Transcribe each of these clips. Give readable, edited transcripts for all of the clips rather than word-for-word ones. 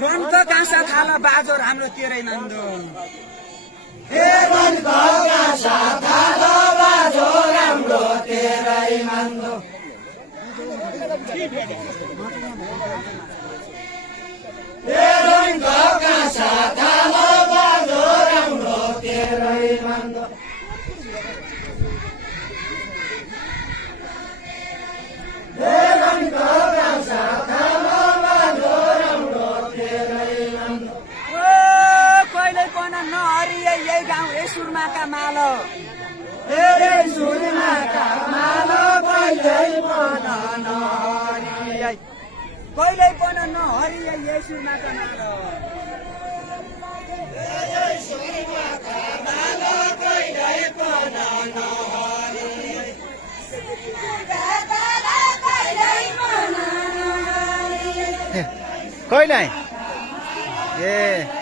रन्त काँसा थाला बाजोर हाम्रो तेरै नन्दो सुरमाका मालो सुरमाका मालो कहिल्यै पनि नहरिए सुरमाका मालो कहिल्यै ए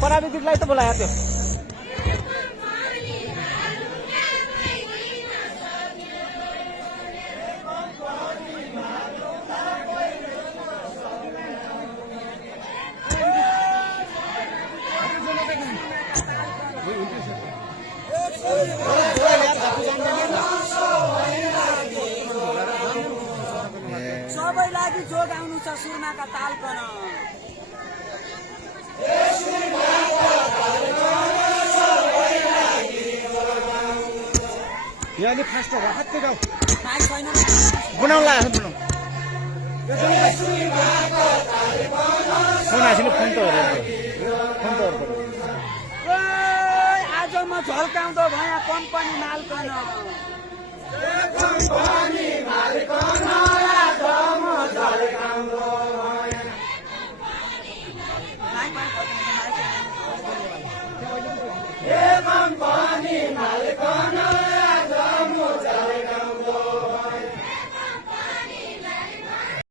पराविदिकलाई त बोलायो त्यो सबै लागि जोग आउनु छ सुरमाका तालकन यो अलि फास्ट हो हातले गाउँ माइक छैन बनाउला बनाउँ फोन आएछ फोन त आज म झल्काउँदो भया कम्पनी मालकन